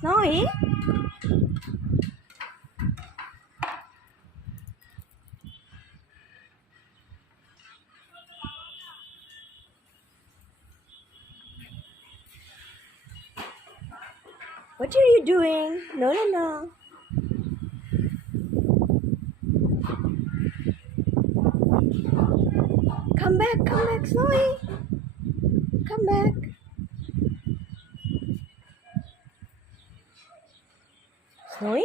Snowy? What are you doing? No, no, no. Come back, Snowy. Come back. Snowy?